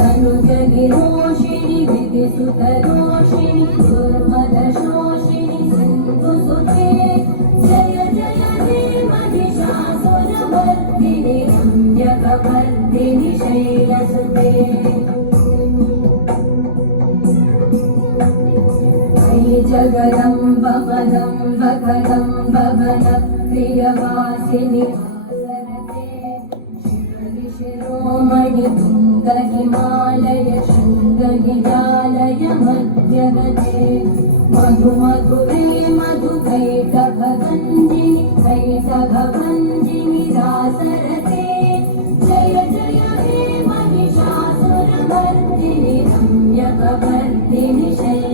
तनुजनिरोषिणि विधिसुतदोषिणि दुर्मदशोषिणि सिन्धुसुते जय जय हे महिषासुरमर्दिनि रम्यकपर्दिनि शैलसुते जगदम्ब मदम्ब कदम्ब वन प्रियवासिनि शिरोमणि तुङ्ग हिमालय शृङ्ग निजालय मध्यगते मधु मधुरे मधुकैटभभञ्जिनि कैटभभञ्जिनि रासरते जय जय हे महिषासुरमर्दिनि रम्यकपर्दिनि शैलसुते